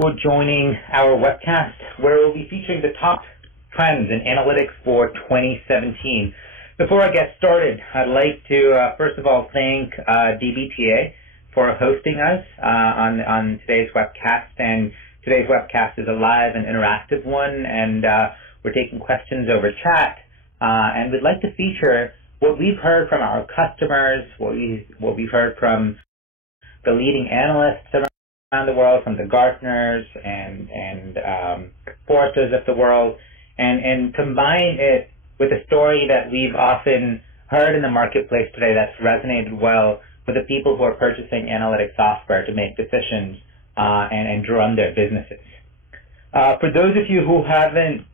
for joining our webcast, where we'll be featuring the top trends in analytics for 2017. Before I get started, I'd like to first of all thank DBTA for hosting us on today's webcast. And today's webcast is a live and interactive one, and we're taking questions over chat. And we'd like to feature what we've heard from our customers, what we've heard from the leading analysts around the world, from the Gartners and Forresters of the world, and combine it with a story that we've often heard in the marketplace today that's resonated well with the people who are purchasing analytic software to make decisions and run their businesses. For those of you who haven't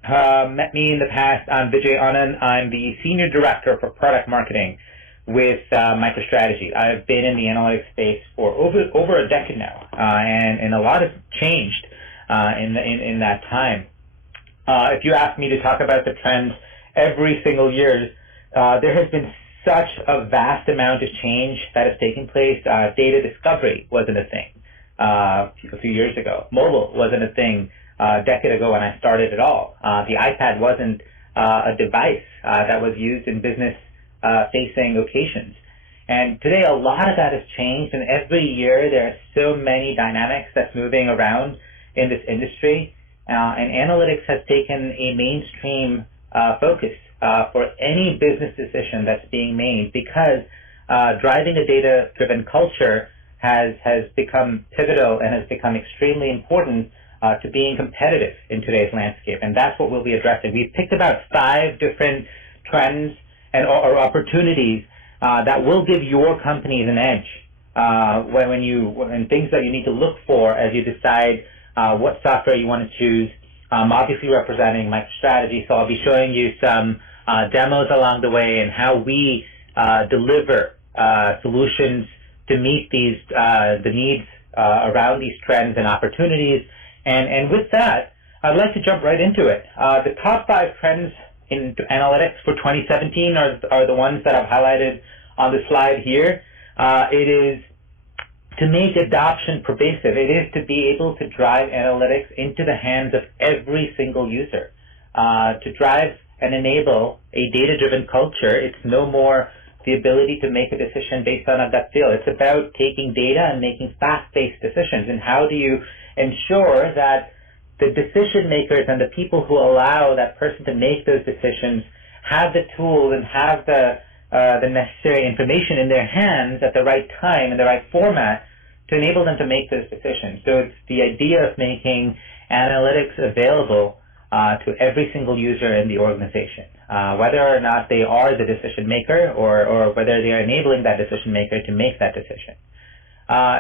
met me in the past, I'm Vijay Anand. I'm the Senior Director for Product Marketing with Microtrategy. I've been in the analytics space for over a decade now, and a lot has changed in that time. If you ask me to talk about the trends every single year, there has been such a vast amount of change that has taken place. Data discovery wasn't a thing a few years ago. Mobile wasn't a thing a decade ago when I started at all. The iPad wasn't a device that was used in business-facing occasions. And today, a lot of that has changed, and every year there are so many dynamics that's moving around in this industry, and analytics has taken a mainstream focus for any business decision that's being made, because driving a data-driven culture has become pivotal and has become extremely important to being competitive in today's landscape, and that's what we'll be addressing. We've picked about 5 different trends or opportunities that will give your companies an edge when things that you need to look for as you decide what software you want to choose. Obviously representing MicroTrategy, so I'll be showing you some demos along the way and how we deliver solutions to meet the needs around these trends and opportunities. And with that, I'd like to jump right into it. The top 5 trends in analytics for 2017 are the ones that I've highlighted on the slide here. It is to make adoption pervasive. It is to be able to drive analytics into the hands of every single user. To drive and enable a data-driven culture, it's no more the ability to make a decision based on a gut feel. It's about taking data and making fast-paced decisions. And how do you ensure that the decision makers and the people who allow that person to make those decisions have the tools and have the necessary information in their hands at the right time, in the right format, to enable them to make those decisions. So it's the idea of making analytics available to every single user in the organization, whether or not they are the decision maker or whether they are enabling that decision maker to make that decision.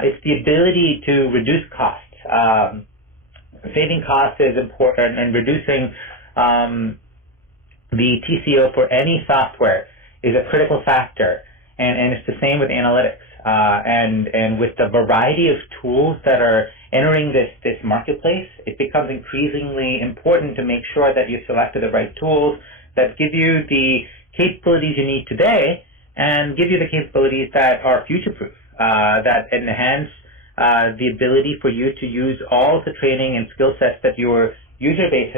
It's the ability to reduce costs. Saving costs is important, and reducing the TCO for any software is a critical factor, and it's the same with analytics. And with the variety of tools that are entering this marketplace, it becomes increasingly important to make sure that you selected the right tools that give you the capabilities you need today and give you the capabilities that are future-proof, that enhance the ability for you to use all of the training and skill sets that your user base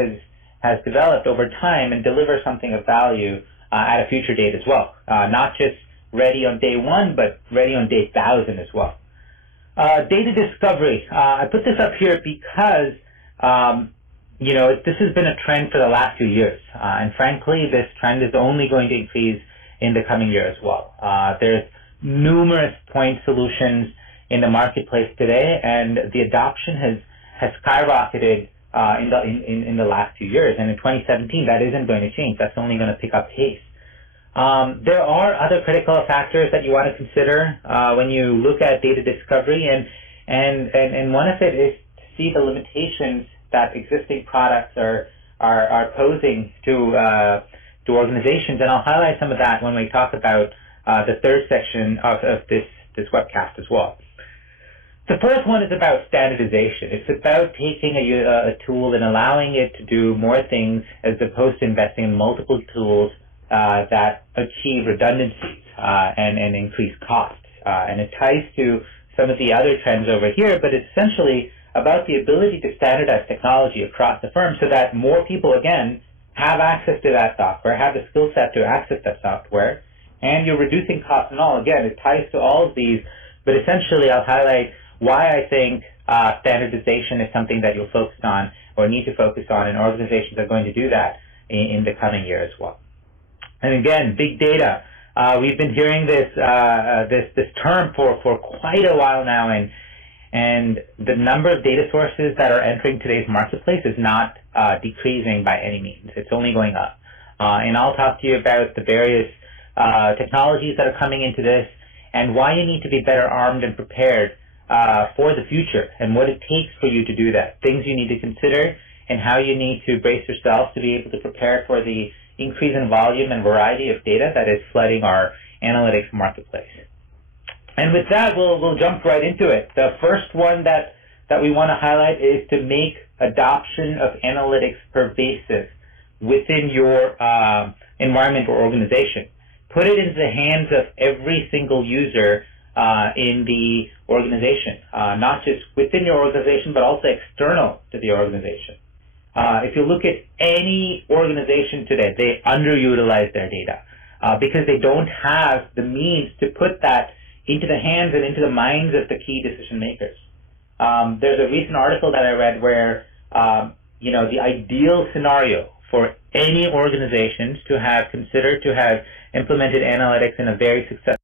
has developed over time and deliver something of value at a future date as well. Not just ready on day 1, but ready on day 1,000 as well. Data discovery. I put this up here because this has been a trend for the last few years, and frankly, this trend is only going to increase in the coming year as well. There's numerous point solutions in the marketplace today, and the adoption has skyrocketed in the last few years. And in 2017, that isn't going to change. That's only going to pick up pace. There are other critical factors that you want to consider when you look at data discovery, and one of it is to see the limitations that existing products are posing to organizations. And I'll highlight some of that when we talk about the third section of this webcast as well. The first one is about standardization. It's about taking a tool and allowing it to do more things as opposed to investing in multiple tools that achieve redundancies and increase costs. And it ties to some of the other trends over here, but it's essentially about the ability to standardize technology across the firm so that more people, again, have access to that software, have the skill set to access that software, and you're reducing costs and all. Again, it ties to all of these, but essentially I'll highlight why I think standardization is something that you'll focus on or need to focus on, and organizations are going to do that in the coming year as well. And again, big data. We've been hearing this term for quite a while now, and the number of data sources that are entering today's marketplace is not decreasing by any means. It's only going up. And I'll talk to you about the various technologies that are coming into this and why you need to be better armed and prepared for the future and what it takes for you to do that, things you need to consider, and how you need to brace yourself to be able to prepare for the increase in volume and variety of data that is flooding our analytics marketplace. And with that, we'll jump right into it. The first one that we want to highlight is to make adoption of analytics pervasive within your environment or organization. Put it into the hands of every single user in the organization, not just within your organization, but also external to the organization. If you look at any organization today, they underutilize their data because they don't have the means to put that into the hands and into the minds of the key decision makers. There's a recent article that I read where the ideal scenario for any organizations to have considered to have implemented analytics in a very successful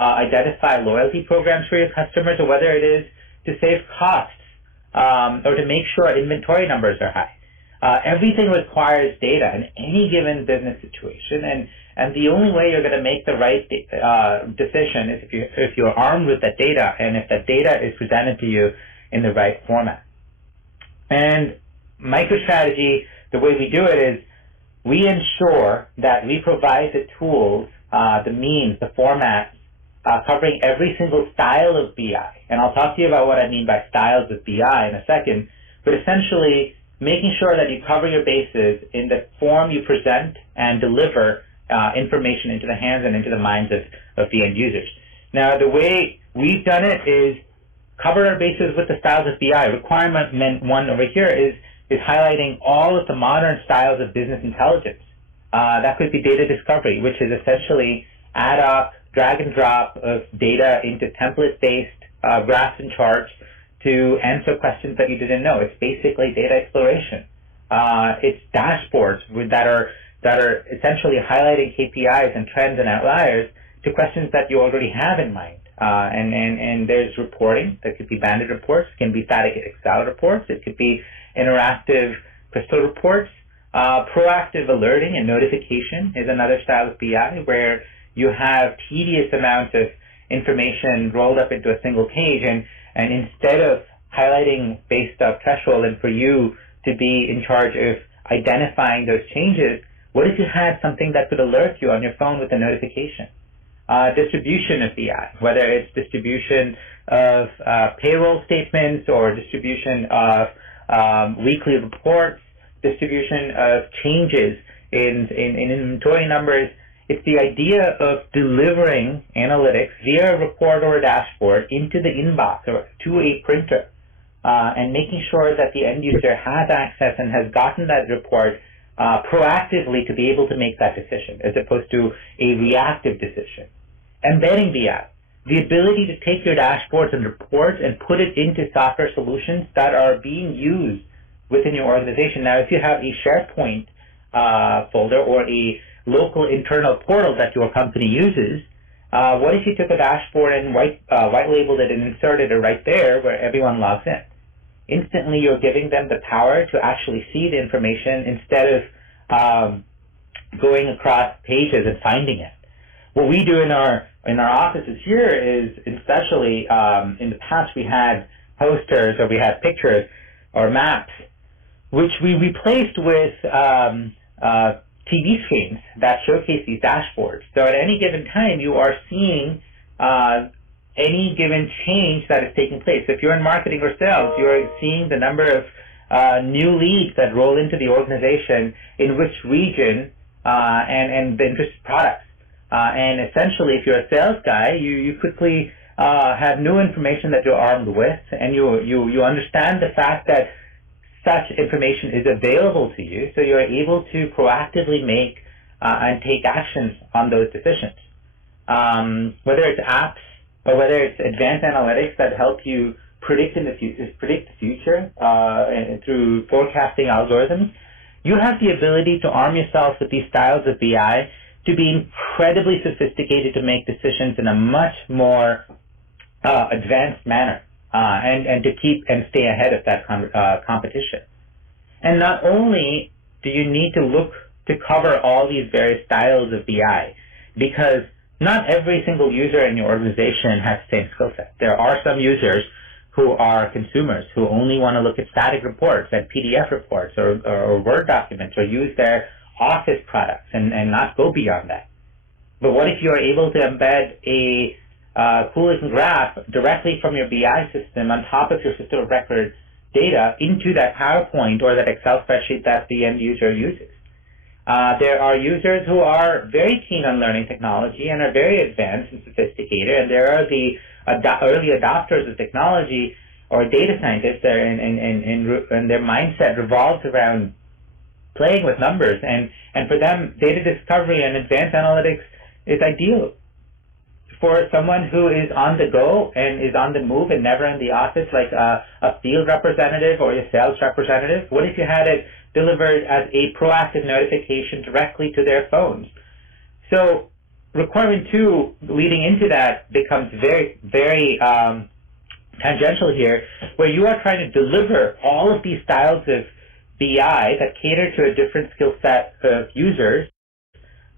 identify loyalty programs for your customers, or whether it is to save costs or to make sure inventory numbers are high. Everything requires data in any given business situation, and the only way you're going to make the right decision is if you're armed with that data and if that data is presented to you in the right format. And Microtrategy, the way we do it is we ensure that we provide the tools, the means, the formats, covering every single style of BI. And I'll talk to you about what I mean by styles of BI in a second, but essentially making sure that you cover your bases in the form you present and deliver information into the hands and into the minds of the end users. Now, the way we've done it is cover our bases with the styles of BI. Requirement one over here is highlighting all of the modern styles of business intelligence. That could be data discovery, which is essentially ad hoc, drag and drop of data into template-based graphs and charts to answer questions that you didn't know. It's basically data exploration. It's dashboards that are essentially highlighting KPIs and trends and outliers to questions that you already have in mind. And there's reporting. There could be banded reports. It can be static Excel reports. It could be interactive crystal reports. Proactive alerting and notification is another style of BI where you have tedious amounts of information rolled up into a single page, and instead of highlighting based off threshold and for you to be in charge of identifying those changes, what if you had something that could alert you on your phone with a notification? Distribution of BI, whether it's distribution of payroll statements or distribution of weekly reports, distribution of changes in inventory numbers. It's the idea of delivering analytics via a report or a dashboard into the inbox or to a printer and making sure that the end user has access and has gotten that report proactively to be able to make that decision as opposed to a reactive decision. Embedding BI, the ability to take your dashboards and reports and put it into software solutions that are being used within your organization. Now, if you have a SharePoint folder or a local internal portal that your company uses, what if you took a dashboard and white labeled it and inserted it right there where everyone logs in? instantly you're giving them the power to actually see the information instead of going across pages and finding it. What we do in our offices here is, especially in the past, we had posters or we had pictures or maps, which we replaced with TV screens that showcase these dashboards. So at any given time, you are seeing any given change that is taking place. If you're in marketing or sales, you are seeing the number of new leads that roll into the organization, in which region, and the interested products. And essentially, if you're a sales guy, you quickly have new information that you're armed with, and you understand the fact that such information is available to you, so you're able to proactively make and take actions on those decisions. Whether it's apps or whether it's advanced analytics that help you predict the future and through forecasting algorithms, you have the ability to arm yourself with these styles of BI to be incredibly sophisticated to make decisions in a much more advanced manner, and to keep and stay ahead of that competition. And not only do you need to look to cover all these various styles of BI, because not every single user in your organization has the same skill set. There are some users who are consumers who only want to look at static reports and PDF reports or Word documents or use their Office products and not go beyond that. But what if you're able to embed a cool-looking graph directly from your BI system on top of your system of record data into that PowerPoint or that Excel spreadsheet that the end user uses? There are users who are very keen on learning technology and are very advanced and sophisticated, and there are the early adopters of technology or data scientists that and their mindset revolves around playing with numbers, and for them, data discovery and advanced analytics is ideal. For someone who is on the go and is on the move and never in the office, like a field representative or a sales representative, what if you had it delivered as a proactive notification directly to their phones? So requirement 2 leading into that becomes very, very tangential here, where you are trying to deliver all of these styles of BI that cater to a different skill set of users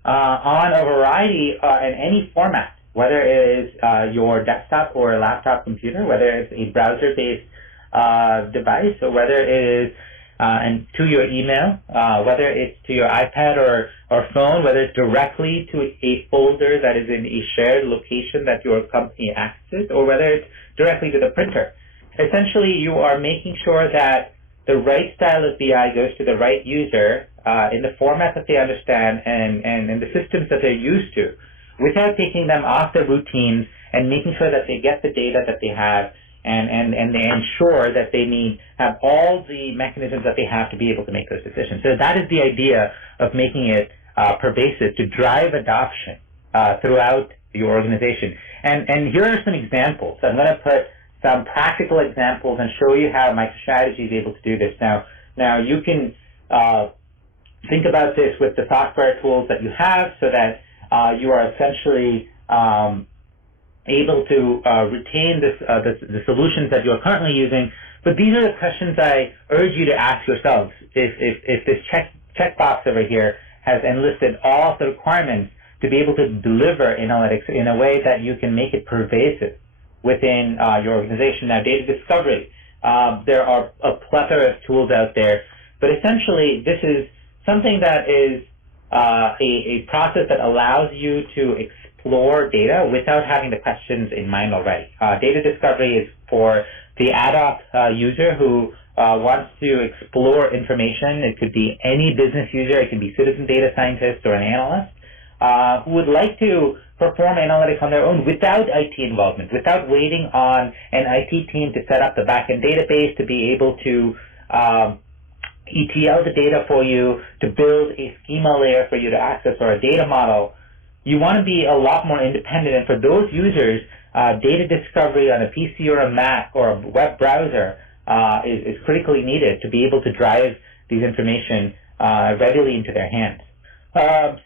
on a variety in any format, whether it is your desktop or a laptop computer, whether it's a browser-based device, or whether it is and to your email, whether it's to your iPad or phone, whether it's directly to a folder that is in a shared location that your company accesses, or whether it's directly to the printer. Essentially, you are making sure that the right style of BI goes to the right user in the format that they understand and the systems that they're used to, without taking them off their routines, and making sure that they get the data that they have and they ensure that they have all the mechanisms that they have to be able to make those decisions. So that is the idea of making it pervasive, to drive adoption throughout your organization. And here are some examples. I'm going to put some practical examples and show you how Microtrategy is able to do this. Now you can think about this with the software tools that you have, so that you are essentially able to retain the solutions that you're currently using. But these are the questions I urge you to ask yourselves. If this checkbox over here has enlisted all of the requirements to be able to deliver analytics in a way that you can make it pervasive within your organization. Now, data discovery, there are a plethora of tools out there, but essentially this is something that is a process that allows you to explore data without having the questions in mind already. Data discovery is for the ad hoc user who wants to explore information. It could be any business user, it could be citizen data scientist or an analyst who would like to perform analytics on their own without IT involvement, without waiting on an IT team to set up the backend database, to be able to ETL the data for you, to build a schema layer for you to access, or a data model. You want to be a lot more independent, and for those users, data discovery on a PC or a Mac or a web browser is critically needed to be able to drive these information readily into their hands.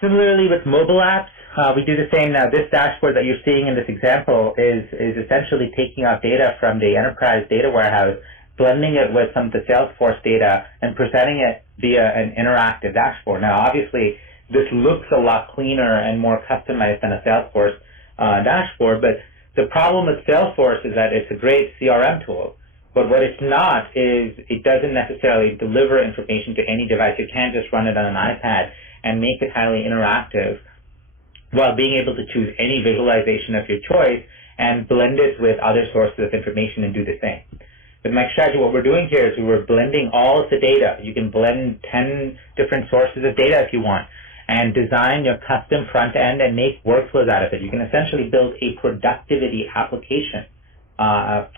Similarly with mobile apps, we do the same. Now, this dashboard that you're seeing in this example is essentially taking out data from the enterprise data warehouse, blending it with some of the Salesforce data and presenting it via an interactive dashboard. Now, obviously, this looks a lot cleaner and more customized than a Salesforce dashboard, but the problem with Salesforce is that it's a great CRM tool, but what it's not is it doesn't necessarily deliver information to any device. You can't just run it on an iPad and make it highly interactive while being able to choose any visualization of your choice and blend it with other sources of information and do the same. With Microtrategy, what we're doing here is we're blending all of the data. You can blend 10 different sources of data if you want and design your custom front end and make workflows out of it. You can essentially build a productivity application,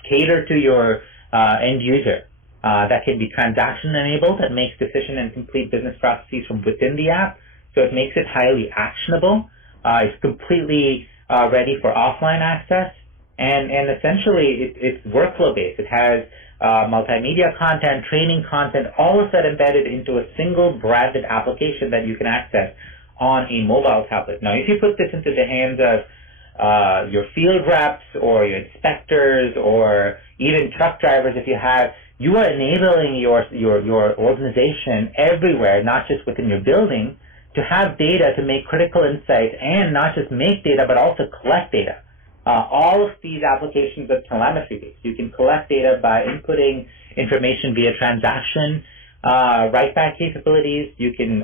cater to your end user that can be transaction enabled, that makes decision and complete business processes from within the app. So it makes it highly actionable. It's completely ready for offline access, and essentially it's workflow based. It has multimedia content, training content, all of that embedded into a single branded application that you can access on a mobile tablet. Now, if you put this into the hands of your field reps or your inspectors or even truck drivers, if you have, you are enabling your organization everywhere, not just within your building, to have data to make critical insights and not just make data, but also collect data. All of these applications are telemetry-based. You can collect data by inputting information via transaction, write-back capabilities. You can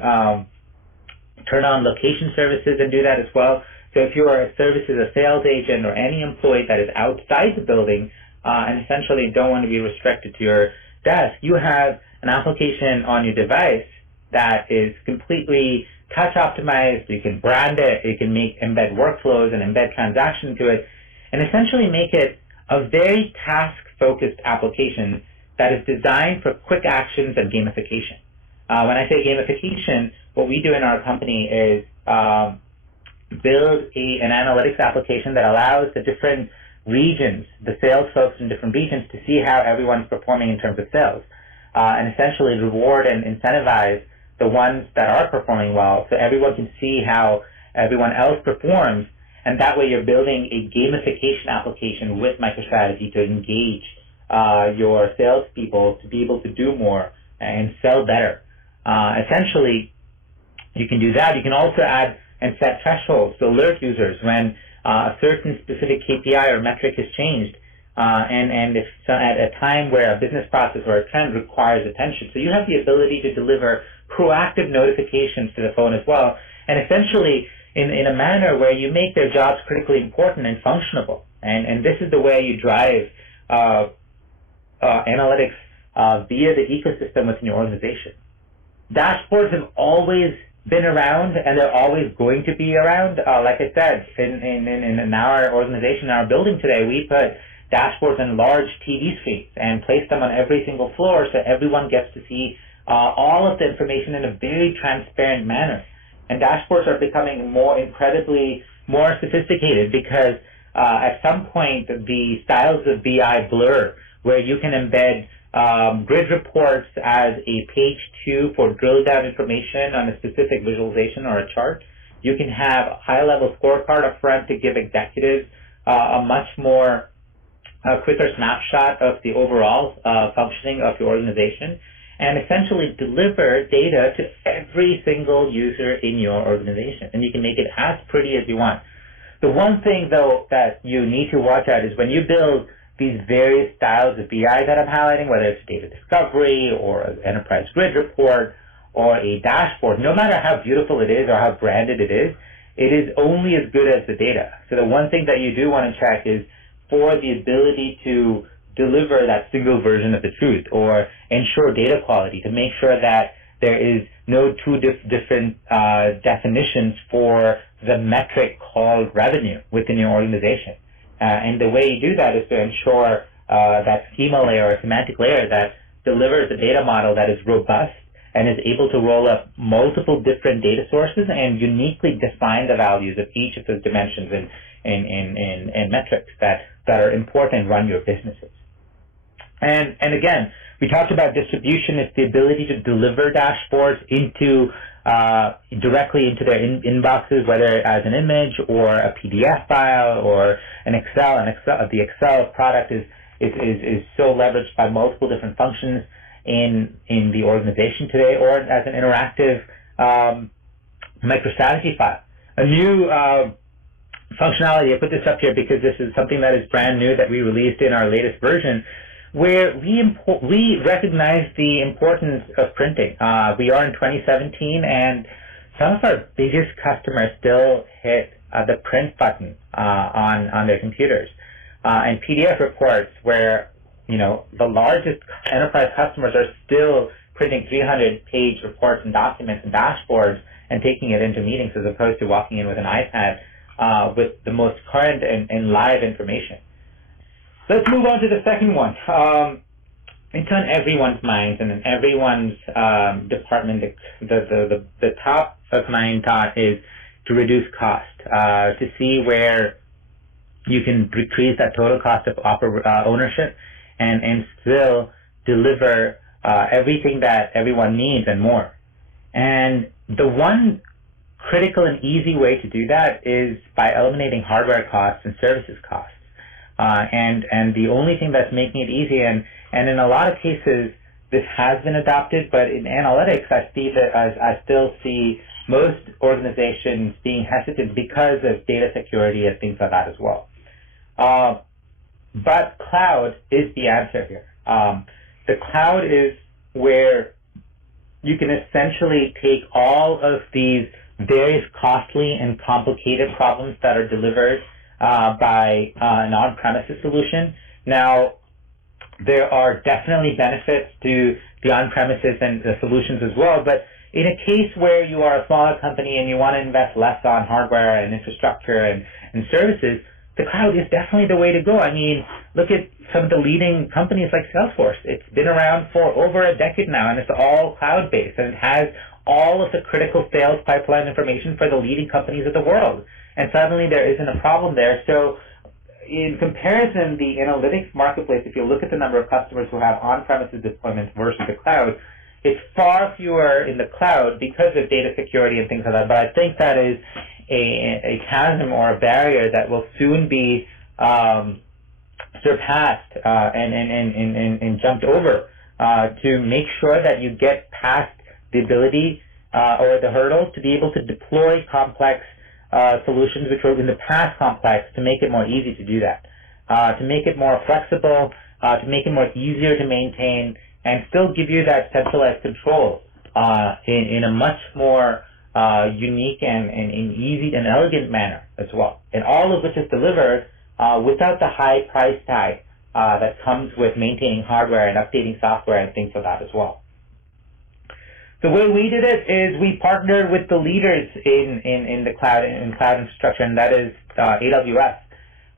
turn on location services and do that as well. So if you are a services, a sales agent, or any employee that is outside the building and essentially don't want to be restricted to your desk, you have an application on your device that is completely touch optimized. You can brand it, you can embed workflows and embed transactions to it, and essentially make it a very task-focused application that is designed for quick actions and gamification. When I say gamification, what we do in our company is build an analytics application that allows the different regions, the sales folks in different regions, to see how everyone's performing in terms of sales, and essentially reward and incentivize the ones that are performing well, so everyone can see how everyone else performs, and that way you're building a gamification application with MicroTrategy to engage your salespeople to be able to do more and sell better. Essentially, you can do that. You can also add and set thresholds to alert users when a certain specific KPI or metric has changed, and if at a time where a business process or a trend requires attention. So you have the ability to deliver proactive notifications to the phone as well, and essentially in a manner where you make their jobs critically important and functionable. And this is the way you drive analytics via the ecosystem within your organization. Dashboards have always been around, and they're always going to be around. Like I said, in our organization, in our building today, we put dashboards on large TV screens and place them on every single floor so everyone gets to see all of the information in a very transparent manner. And dashboards are becoming incredibly more sophisticated because at some point the styles of BI blur, where you can embed grid reports as a page 2 for drill down information on a specific visualization or a chart. You can have a high-level scorecard up front to give executives a much more quicker snapshot of the overall functioning of your organization, and essentially deliver data to every single user in your organization. And you can make it as pretty as you want. The one thing, though, that you need to watch out is when you build these various styles of BI that I'm highlighting, whether it's data discovery or an enterprise grid report or a dashboard, no matter how beautiful it is or how branded it is only as good as the data. So the one thing that you do want to check is for the ability to deliver that single version of the truth, or ensure data quality, to make sure that there is no two different definitions for the metric called revenue within your organization. And the way you do that is to ensure that schema layer or semantic layer that delivers a data model that is robust and is able to roll up multiple different data sources and uniquely define the values of each of those dimensions and metrics that are important and run your businesses. And again, we talked about distribution. It's the ability to deliver dashboards into directly into their inboxes, whether as an image or a PDF file or an Excel. The Excel product is is so leveraged by multiple different functions in the organization today, or as an interactive Microstrategy file. A new functionality, I put this up here because this is something that is brand new that we released in our latest version, where we recognize the importance of printing. We are in 2017, and some of our biggest customers still hit the print button on their computers. And PDF reports, where the largest enterprise customers are still printing 300-page reports and documents and dashboards and taking it into meetings, as opposed to walking in with an iPad with the most current and live information. Let's move on to the second one. It's on everyone's minds and in everyone's department. The top of mind thought is to reduce cost, to see where you can decrease that total cost of ownership and still deliver everything that everyone needs and more. And the one critical and easy way to do that is by eliminating hardware costs and services costs. And the only thing that's making it easy, and in a lot of cases this has been adopted, but in analytics I still see most organizations being hesitant because of data security and things like that as well. But cloud is the answer here. The cloud is where you can essentially take all of these various costly and complicated problems that are delivered by an on-premises solution. Now, there are definitely benefits to the on-premises and the solutions as well, but in a case where you are a smaller company and you want to invest less on hardware and infrastructure and services, the cloud is definitely the way to go. I mean, look at some of the leading companies like Salesforce. It's been around for over a decade now, and it's all cloud-based, and it has all of the critical sales pipeline information for the leading companies of the world. And suddenly there isn't a problem there. So in comparison, the analytics marketplace, if you look at the number of customers who have on-premises deployments versus the cloud, it's far fewer in the cloud because of data security and things like that. But I think that is a chasm or a barrier that will soon be surpassed and jumped over to make sure that you get past the ability or the hurdle to be able to deploy complex solutions which were in the past complex, to make it more easy to do that, to make it more flexible, to make it more easier to maintain, and still give you that centralized control in a much more unique and easy and elegant manner as well. And all of which is delivered without the high price tag that comes with maintaining hardware and updating software and things like that as well. The way we did it is we partnered with the leaders in the cloud, in cloud infrastructure, and that is AWS.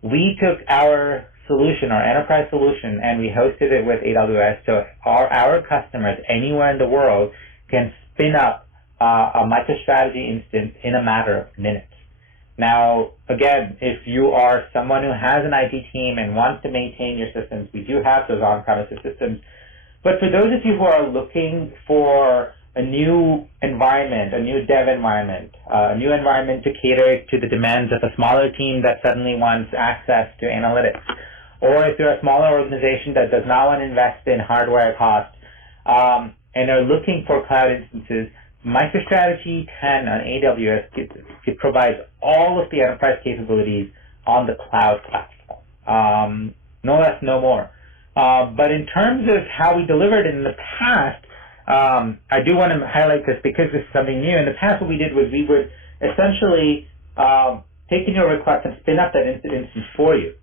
We took our solution, our enterprise solution, and we hosted it with AWS, so our customers anywhere in the world can spin up a MicroStrategy instance in a matter of minutes. Now, again, if you are someone who has an IT team and wants to maintain your systems, we do have those on-premises systems. But for those of you who are looking for a new environment, a new dev environment, a new environment to cater to the demands of a smaller team that suddenly wants access to analytics, or if you're a smaller organization that does not want to invest in hardware costs and are looking for cloud instances, MicroStrategy 10 on AWS it provides all of the enterprise capabilities on the cloud platform. No less, no more. But in terms of how we delivered it in the past, I do want to highlight this because this is something new. In the past, what we did was we would essentially take in your request and spin up that instance for you.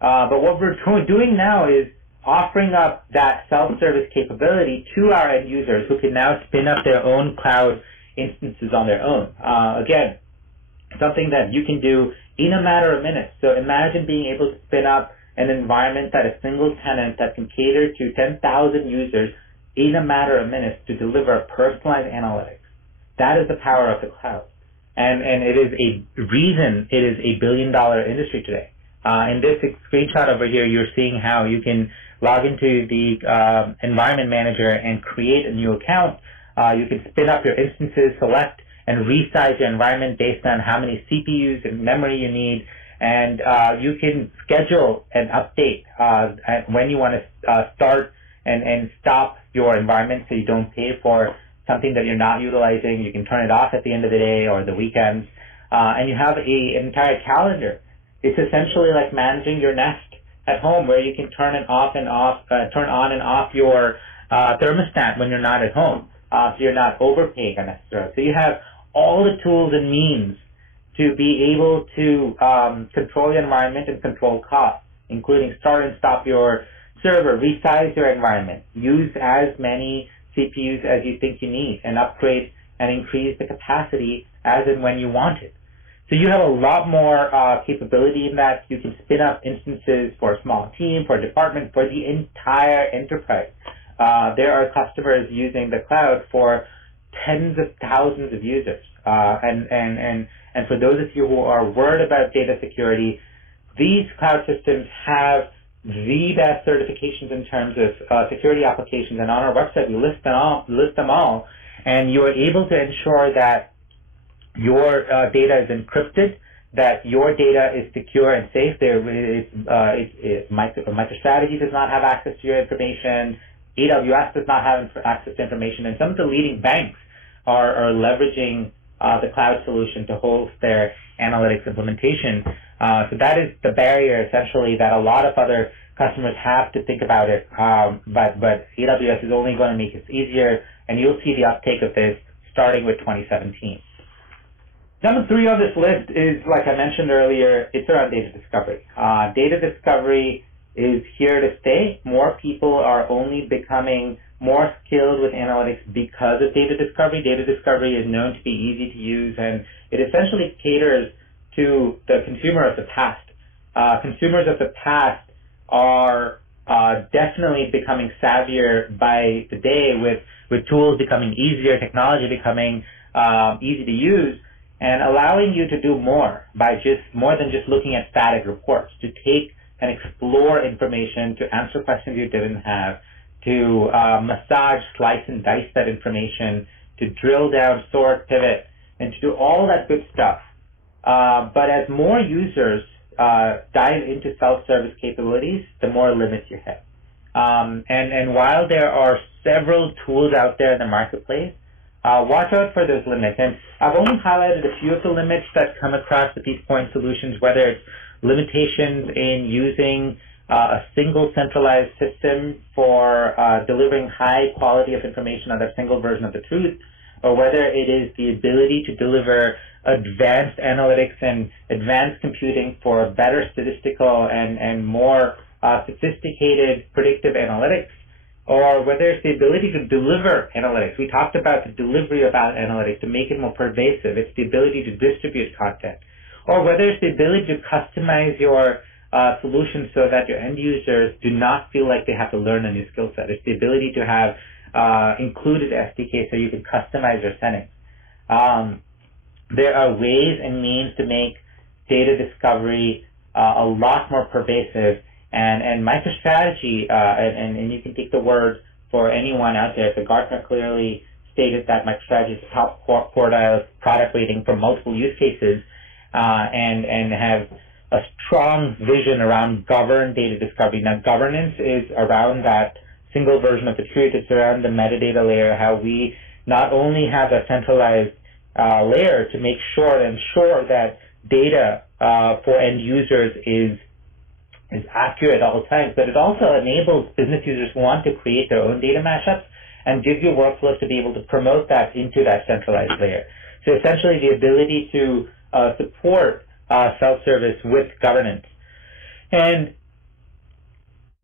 But what we're doing now is offering up that self-service capability to our end users who can now spin up their own cloud instances on their own. Again, something that you can do in a matter of minutes. So imagine being able to spin up an environment that is single tenant that can cater to 10,000 users in a matter of minutes to deliver personalized analytics. That is the power of the cloud. And it is a reason it is a billion-dollar industry today. In this screenshot over here, you're seeing how you can log into the environment manager and create a new account. You can spin up your instances, select and resize your environment based on how many CPUs and memory you need, and you can schedule an update when you want to start and stop your environment so you don't pay for something that you're not utilizing. You can turn it off at the end of the day or the weekends, and you have an entire calendar. It's essentially like managing your Nest at home, where you can turn it off and off, turn on and off your thermostat when you're not at home, so you're not overpaying unnecessarily. So you have all the tools and means to be able to control your environment and control costs, including start and stop your server, resize your environment, use as many CPUs as you think you need, and upgrade and increase the capacity as and when you want it. So you have a lot more capability in that. You can spin up instances for a small team, for a department, for the entire enterprise. There are customers using the cloud for tens of thousands of users. And for those of you who are worried about data security, these cloud systems have the best certifications in terms of security applications. And on our website, we list them all. And you are able to ensure that your data is encrypted, that your data is secure and safe. Microtrategy does not have access to your information. AWS does not have access to information. And some of the leading banks are leveraging the cloud solution to host their analytics implementation. So that is the barrier, essentially, that a lot of other customers have to think about it. But AWS is only going to make it easier, and you'll see the uptake of this starting with 2017. Number 3 on this list is, like I mentioned earlier, it's around data discovery. Data discovery is here to stay. More people are only becoming more skilled with analytics because of data discovery. Data discovery is known to be easy to use, and it essentially caters to the consumer of the past. Consumers of the past are definitely becoming savvier by the day, with tools becoming easier, technology becoming easy to use, and allowing you to do more by more than just looking at static reports, to take and explore information, to answer questions you didn't have, to massage, slice, and dice that information, to drill down, sort, pivot, and to do all that good stuff. But as more users dive into self-service capabilities, the more limits you have. And while there are several tools out there in the marketplace, watch out for those limits. And I've only highlighted a few of the limits that come across with these point solutions, whether it's limitations in using a single centralized system for delivering high quality of information on that single version of the truth, or whether it is the ability to deliver advanced analytics and advanced computing for better statistical and more sophisticated predictive analytics, or whether it's the ability to deliver analytics. We talked about the delivery of analytics to make it more pervasive. It's the ability to distribute content. Or whether it's the ability to customize your solution so that your end users do not feel like they have to learn a new skill set. It's the ability to have included SDK so you can customize your settings. There are ways and means to make data discovery a lot more pervasive, and MicroStrategy, and you can take the word for anyone out there. So Gartner clearly stated that MicroStrategy is a top quartile product rating for multiple use cases, and have a strong vision around governed data discovery. Now, governance is around that single version of the truth. It's around the metadata layer, how we not only have a centralized layer to make sure and ensure that data for end users is accurate at all times, but it also enables business users who want to create their own data mashups and gives you workflows to be able to promote that into that centralized layer. So essentially the ability to support self-service with governance. And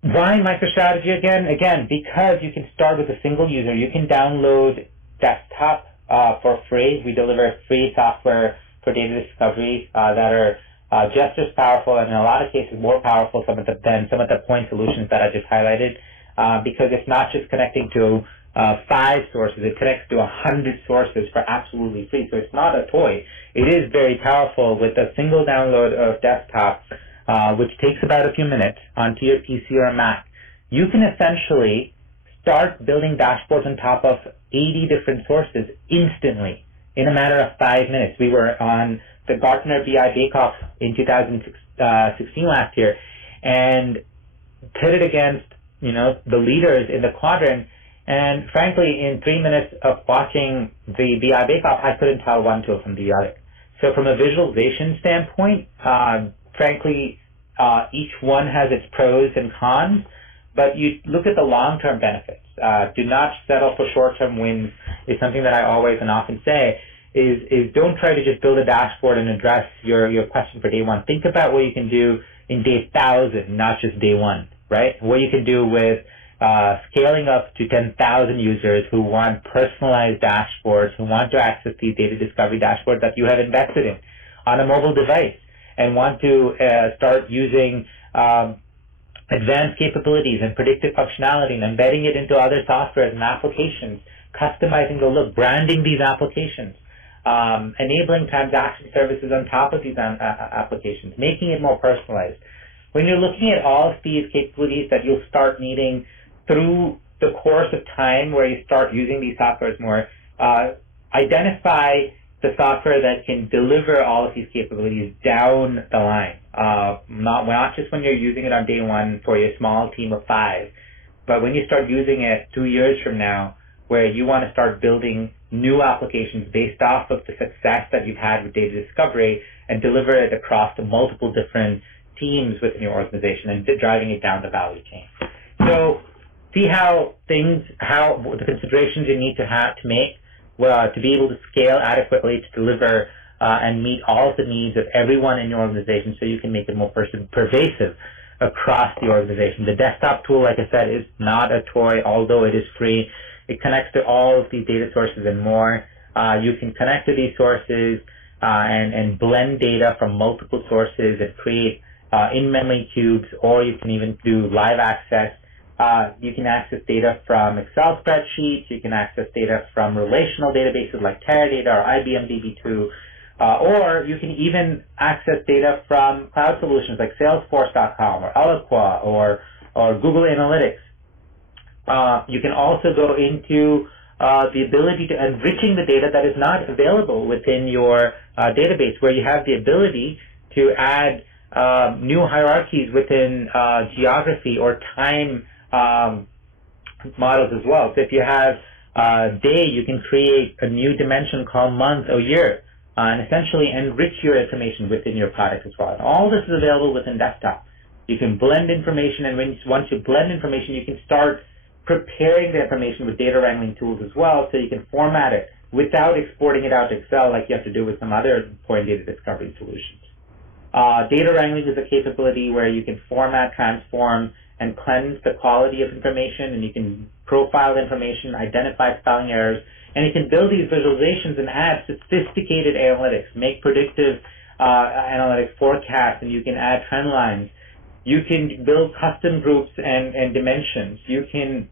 why MicroStrategy again? Again, because you can start with a single user. You can download desktop for free. We deliver free software for data discovery that are just as powerful, and in a lot of cases more powerful than some of the point solutions that I just highlighted, because it's not just connecting to 5 sources, it connects to 100 sources for absolutely free. So it's not a toy. It is very powerful with a single download of desktop, which takes about a few minutes onto your PC or a Mac. You can essentially start building dashboards on top of 80 different sources instantly in a matter of 5 minutes. We were on the Gartner BI Bake-Off in 2016, 2016 last year, and pit it against, the leaders in the quadrant. And frankly, in 3 minutes of watching the BI bake-off, I couldn't tell one tool from the other. So from a visualization standpoint, frankly, each one has its pros and cons, but you look at the long-term benefits. Do not settle for short-term wins is something that I always and often say, is don't try to just build a dashboard and address your question for day one. Think about what you can do in day 1,000, not just day one, right? What you can do with scaling up to 10,000 users who want personalized dashboards, who want to access these data discovery dashboards that you have invested in on a mobile device and want to start using advanced capabilities and predictive functionality and embedding it into other softwares and applications, customizing the look, branding these applications, enabling transaction services on top of these applications, making it more personalized. When you're looking at all of these capabilities that you'll start needing through the course of time where you start using these softwares more, identify the software that can deliver all of these capabilities down the line. Not just when you're using it on day one for your small team of 5, but when you start using it 2 years from now, where you want to start building new applications based off of the success that you've had with data discovery and deliver it across the multiple different teams within your organization and driving it down the value chain. So see how the considerations you need to make to be able to scale adequately to deliver and meet all of the needs of everyone in your organization so you can make it more pervasive across the organization. The desktop tool, like I said, is not a toy, although it is free. It connects to all of these data sources and more. You can connect to these sources and blend data from multiple sources and create in-memory cubes, or you can even do live access. You can access data from Excel spreadsheets. You can access data from relational databases like Teradata or IBM DB2. Or you can even access data from cloud solutions like Salesforce.com or Eloqua or Google Analytics. You can also go into the ability to enriching the data that is not available within your database, where you have the ability to add new hierarchies within geography or time models as well. So if you have day, you can create a new dimension called month or year and essentially enrich your information within your product as well. And all this is available within desktop. You can blend information, and once you blend information, you can start preparing the information with data wrangling tools as well, so you can format it without exporting it out to Excel like you have to do with some other point data discovery solutions. Data wrangling is a capability where you can format, transform, and cleanse the quality of information, and you can profile the information, identify spelling errors, and you can build these visualizations and add sophisticated analytics, make predictive analytics forecasts, and you can add trend lines. You can build custom groups and dimensions. You can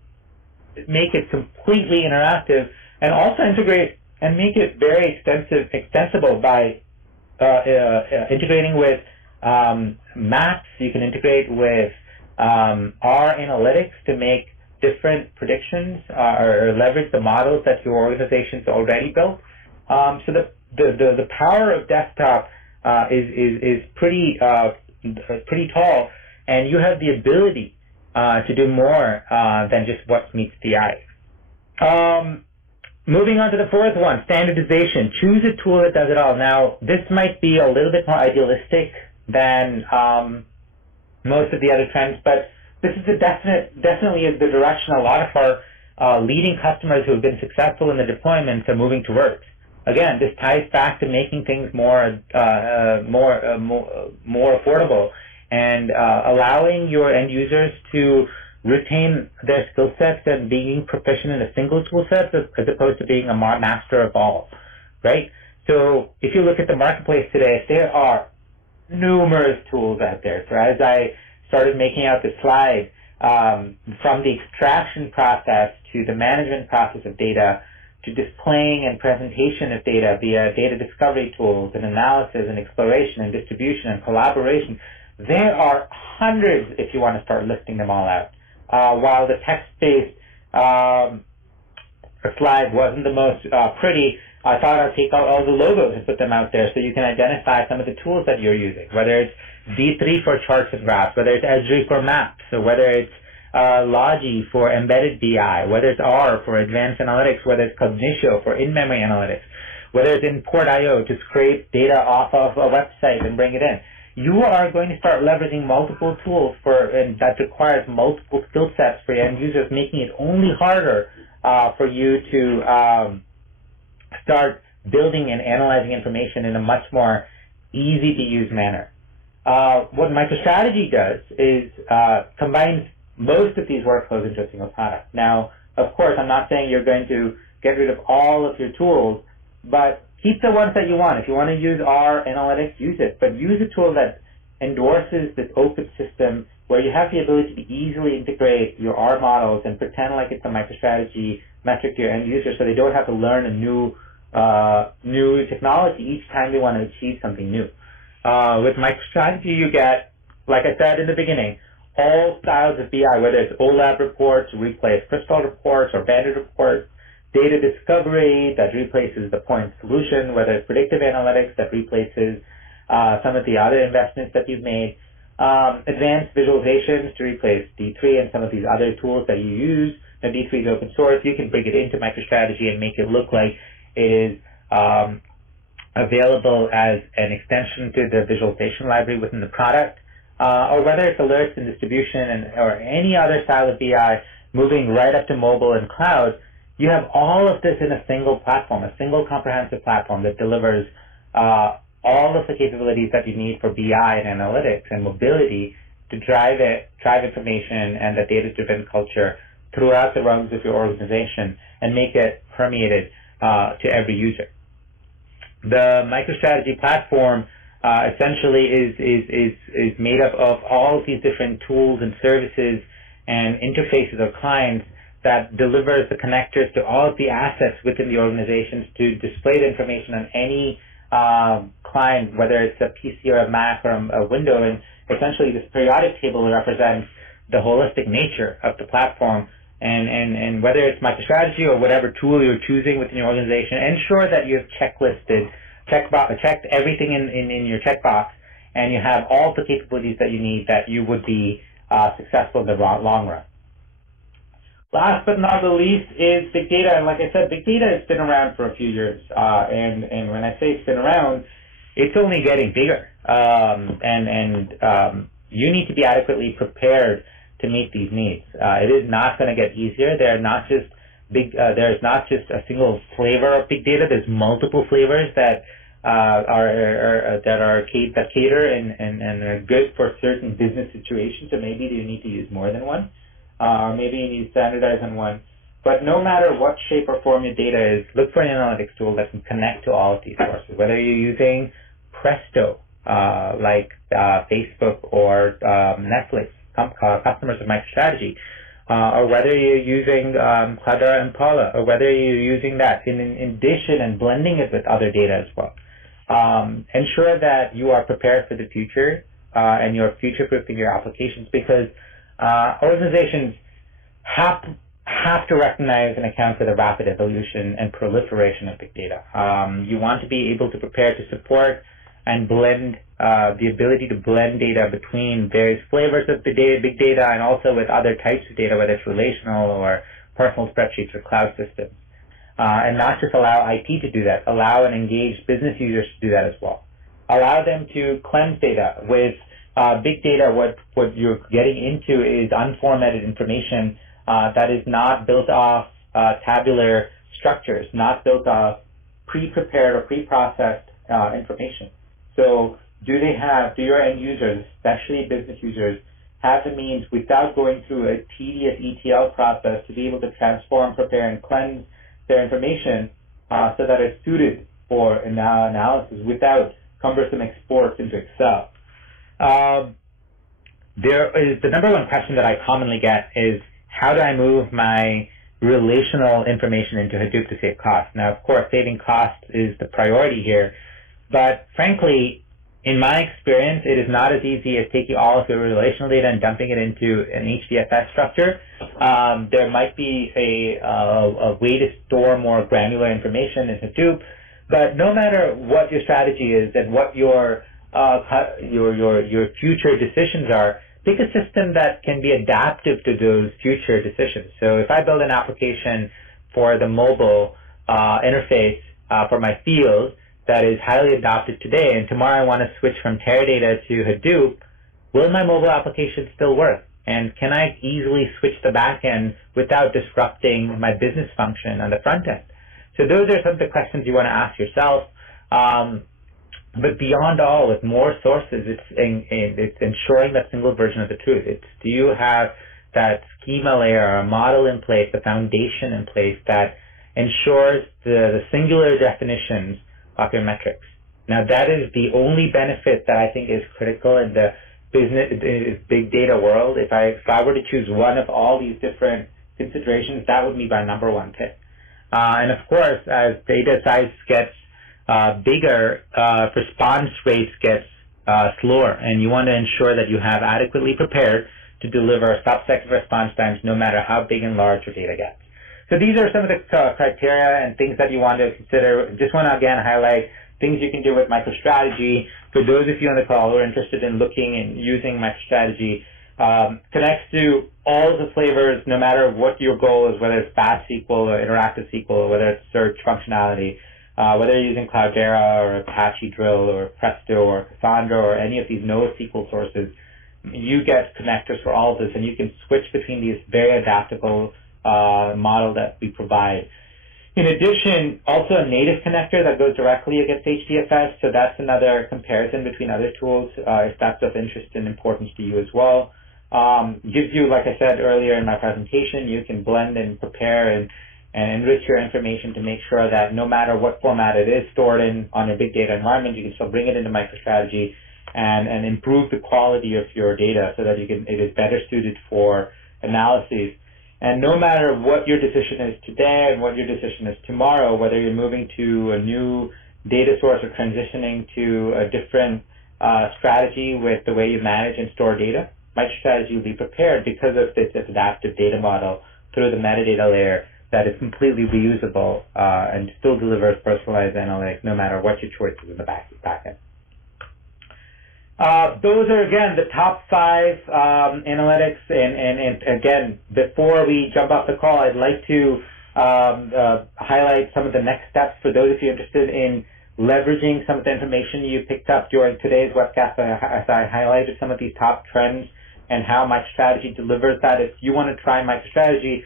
make it completely interactive and also integrate and make it very extensible by integrating with maps. You can integrate with R analytics to make different predictions or leverage the models that your organization's already built. So the power of desktop is pretty tall, and you have the ability to do more than just what meets the eye. Moving on to the fourth one, standardization. Choose a tool that does it all. Now, this might be a little bit more idealistic than most of the other trends, but this is definitely the direction a lot of our leading customers who have been successful in the deployments are moving towards. Again, this ties back to making things more affordable and allowing your end users to retain their skill sets and being proficient in a single tool set as opposed to being a master of all, right? So if you look at the marketplace today, there are numerous tools out there. So as I started making out the slide, from the extraction process to the management process of data to displaying and presentation of data via data discovery tools and analysis and exploration and distribution and collaboration, there are hundreds if you want to start listing them all out. While the text-based slide wasn't the most pretty, I thought I'd take out all the logos and put them out there so you can identify some of the tools that you're using, whether it's D3 for charts and graphs, whether it's Esri for maps, or whether it's Logi for embedded BI, whether it's R for advanced analytics, whether it's Cognitio for in-memory analytics, whether it's Import.io to scrape data off of a website and bring it in. You are going to start leveraging multiple tools and that requires multiple skill sets for your end users, making it only harder for you to start building and analyzing information in a much more easy-to-use manner. What MicroStrategy does is combines most of these workflows into a single product. Now, of course, I'm not saying you're going to get rid of all of your tools, but keep the ones that you want. If you want to use R analytics, use it, but use a tool that endorses this open system where you have the ability to easily integrate your R models and pretend like it's a MicroStrategy metric to your end user so they don't have to learn a new technology each time they want to achieve something new. With MicroStrategy, you get, like I said in the beginning, all styles of BI, whether it's OLAP reports, replace Crystal reports, or Bandit reports, data discovery that replaces the point solution, whether it's predictive analytics that replaces some of the other investments that you've made, advanced visualizations to replace D3 and some of these other tools that you use. Now, D3 is open source. You can bring it into MicroStrategy and make it look like it is available as an extension to the visualization library within the product, or whether it's alerts and distribution or any other style of BI moving right up to mobile and cloud. You have all of this in a single platform, a single comprehensive platform that delivers all of the capabilities that you need for BI and analytics and mobility to drive information and the data-driven culture throughout the rungs of your organization and make it permeated to every user. The MicroStrategy platform essentially is made up of all of these different tools and services and interfaces of clients that delivers the connectors to all of the assets within the organizations to display the information on any client, whether it's a PC or a Mac or a window. And essentially this periodic table represents the holistic nature of the platform. And whether it's MicroStrategy or whatever tool you're choosing within your organization, ensure that you have checked everything in your checkbox, and you have all the capabilities that you need that you would be successful in the long run. Last but not the least is big data. And like I said, big data has been around for a few years. And when I say it's been around, it's only getting bigger. You need to be adequately prepared to meet these needs. It is not going to get easier. There's not just a single flavor of big data. There's multiple flavors that cater and are good for certain business situations. So maybe you need to use more than one. Maybe you need to standardize on one. But no matter what shape or form your data is, look for an analytics tool that can connect to all of these sources. Whether you're using Presto, like Facebook or Netflix, customers of MicroStrategy, or whether you're using Cloudera and Impala, or whether you're using that in addition and blending it with other data as well. Ensure that you are prepared for the future and you're future-proofing your applications, because organizations have to recognize and account for the rapid evolution and proliferation of big data. You want to be able to prepare to support and blend the ability to blend data between various flavors of the big data and also with other types of data, whether it's relational or personal spreadsheets or cloud systems. And not just allow IT to do that, allow and engage business users to do that as well. Allow them to cleanse data. With big data, what you're getting into is unformatted information that is not built off tabular structures, not built off pre-prepared or pre-processed information. So do your end users, especially business users, have the means without going through a tedious ETL process to be able to transform, prepare, and cleanse their information so that it's suited for analysis without cumbersome exports into Excel? The number one question that I commonly get is, how do I move my relational information into Hadoop to save costs? Now, of course, saving costs is the priority here, but frankly, In my experience, it is not as easy as taking all of your relational data and dumping it into an HDFS structure. There might be a way to store more granular information in Hadoop, but no matter what your strategy is and what your future decisions are, pick a system that can be adaptive to those future decisions. So if I build an application for the mobile interface for my field that is highly adopted today, and tomorrow I want to switch from Teradata to Hadoop, will my mobile application still work? And can I easily switch the back end without disrupting my business function on the front end? So those are some of the questions you want to ask yourself. But beyond all, with more sources, it's ensuring that single version of the truth. Do you have that schema layer or a model in place, the foundation in place that ensures the singular definitions of your metrics? Now, that is the only benefit that I think is critical in the big data world. If I were to choose one of all these different considerations, that would be my number one pick. And of course, as data size gets bigger, response rates gets slower, and you want to ensure that you have adequately prepared to deliver sub-second response times no matter how big and large your data gets. So these are some of the criteria and things that you want to consider. Just want to again highlight things you can do with MicroStrategy. For those of you on the call who are interested in looking and using MicroStrategy, connects to all the flavors, no matter what your goal is, whether it's fast SQL or interactive SQL, or whether it's search functionality, whether you're using Cloudera or Apache Drill or Presto or Cassandra or any of these NoSQL sources. You get connectors for all of this, and you can switch between these very adaptable model that we provide. In addition, also a native connector that goes directly against HDFS, so that's another comparison between other tools if that's of interest and importance to you as well. Gives you, like I said earlier in my presentation, you can blend and prepare and enrich your information to make sure that no matter what format it is stored in on your big data environment, you can still bring it into MicroStrategy and improve the quality of your data so that it is better suited for analyses. And no matter what your decision is today and what your decision is tomorrow, whether you're moving to a new data source or transitioning to a different strategy with the way you manage and store data, MicroStrategy will be prepared because of this adaptive data model through the metadata layer that is completely reusable and still delivers personalized analytics no matter what your choices in the back end. Those are, again, the top 5 analytics. And again, before we jump off the call, I'd like to highlight some of the next steps for those of you interested in leveraging some of the information you picked up during today's webcast as I highlighted some of these top trends and how MicroStrategy delivers that. If you want to try MicroStrategy,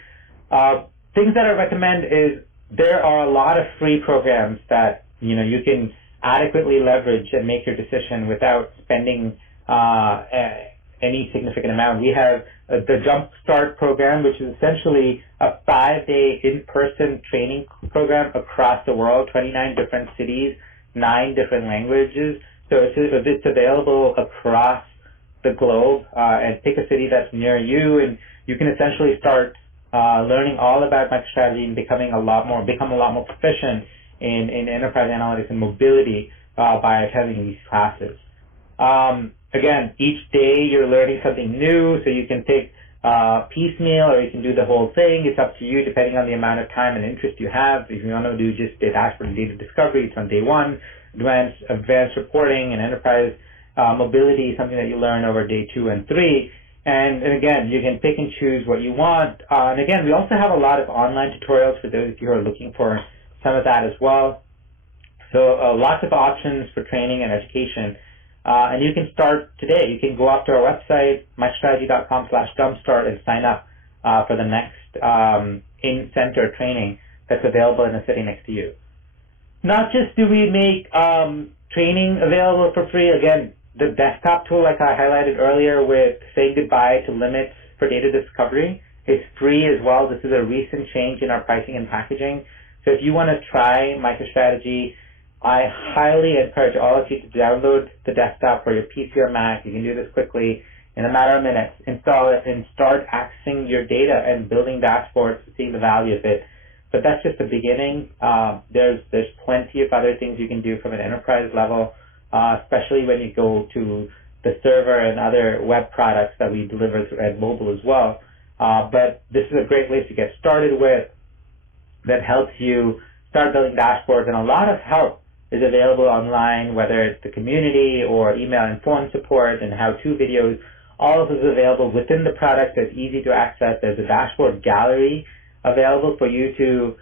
things that I recommend is there are a lot of free programs that you can adequately leverage and make your decision without spending any significant amount. We have the Jumpstart program, which is essentially a 5-day in-person training program across the world, 29 different cities, 9 different languages. So it's available across the globe, and pick a city that's near you, and you can essentially start learning all about MicroStrategy and become a lot more proficient in enterprise analytics and mobility by attending these classes. Again, each day you're learning something new, so you can take piecemeal or you can do the whole thing. It's up to you depending on the amount of time and interest you have. If you want to do just data dashboard and data discovery, it's on day 1. Advanced reporting and enterprise mobility, something that you learn over day 2 and 3. And again, you can pick and choose what you want. And again, we also have a lot of online tutorials for those of you who are looking for some of that as well. So lots of options for training and education. And you can start today. You can go up to our website, microstrategy.com/jumpstart, and sign up for the next in-center training that's available in the city next to you. Not just do we make training available for free. Again, the desktop tool, like I highlighted earlier with saying goodbye to limits for data discovery, is free as well. This is a recent change in our pricing and packaging. So if you want to try MicroStrategy, I highly encourage all of you to download the desktop for your PC or Mac. You can do this quickly in a matter of minutes. Install it and start accessing your data and building dashboards, seeing the value of it. But that's just the beginning. There's plenty of other things you can do from an enterprise level especially when you go to the server and other web products that we deliver through Ed Mobile as well. But this is a great place to get started with that helps you start building dashboards, and a lot of help is available online, whether it's the community or email and phone support and how-to videos. All of this is available within the product. It's easy to access. There's a dashboard gallery available for you to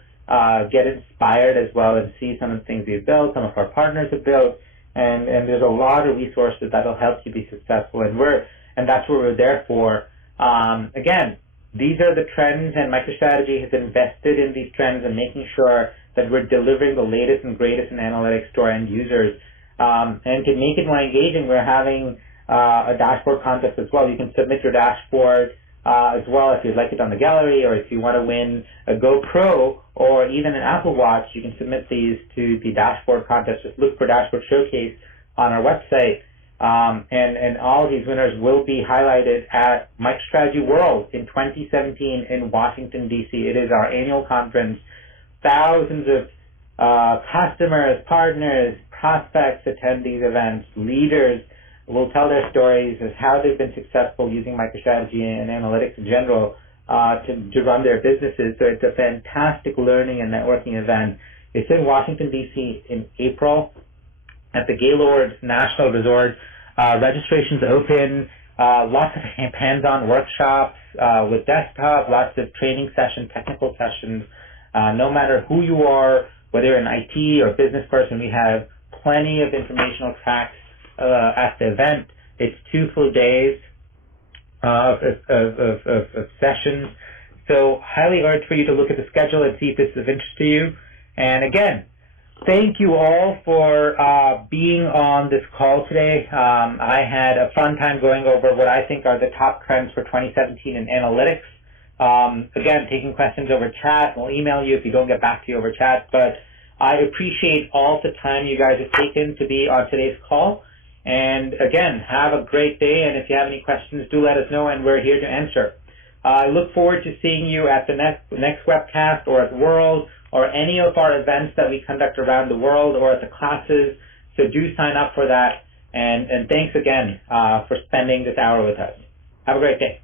get inspired as well and see some of the things we've built, some of our partners have built, and there's a lot of resources that'll help you be successful, and that's what we're there for. Again, these are the trends, and MicroStrategy has invested in these trends and making sure that we're delivering the latest and greatest in analytics to our end users. And to make it more engaging, we're having a dashboard contest as well. You can submit your dashboard as well if you'd like it on the gallery, or if you want to win a GoPro or even an Apple Watch, you can submit these to the dashboard contest. Just look for Dashboard Showcase on our website. And all of these winners will be highlighted at MicroStrategy World in 2017 in Washington, D.C. It is our annual conference. Thousands of customers, partners, prospects attend these events. Leaders will tell their stories as how they've been successful using MicroStrategy and analytics in general to run their businesses. So it's a fantastic learning and networking event. It's in Washington, D.C. in April at the Gaylord National Resort. Registration's open, lots of hands-on workshops with desktop, lots of training sessions, technical sessions. No matter who you are, whether you're an IT or business person, we have plenty of informational tracks at the event. It's 2 full days of sessions. So highly urge for you to look at the schedule and see if this is of interest to you. And again, thank you all for being on this call today. I had a fun time going over what I think are the top trends for 2017 in analytics. Again, taking questions over chat. We'll email you if you don't get back to you over chat. But I appreciate all the time you guys have taken to be on today's call. And again, have a great day. And if you have any questions, do let us know, and we're here to answer. I look forward to seeing you at the next webcast, or at World, or any of our events that we conduct around the world, or at the classes. So do sign up for that. And thanks again for spending this hour with us. Have a great day.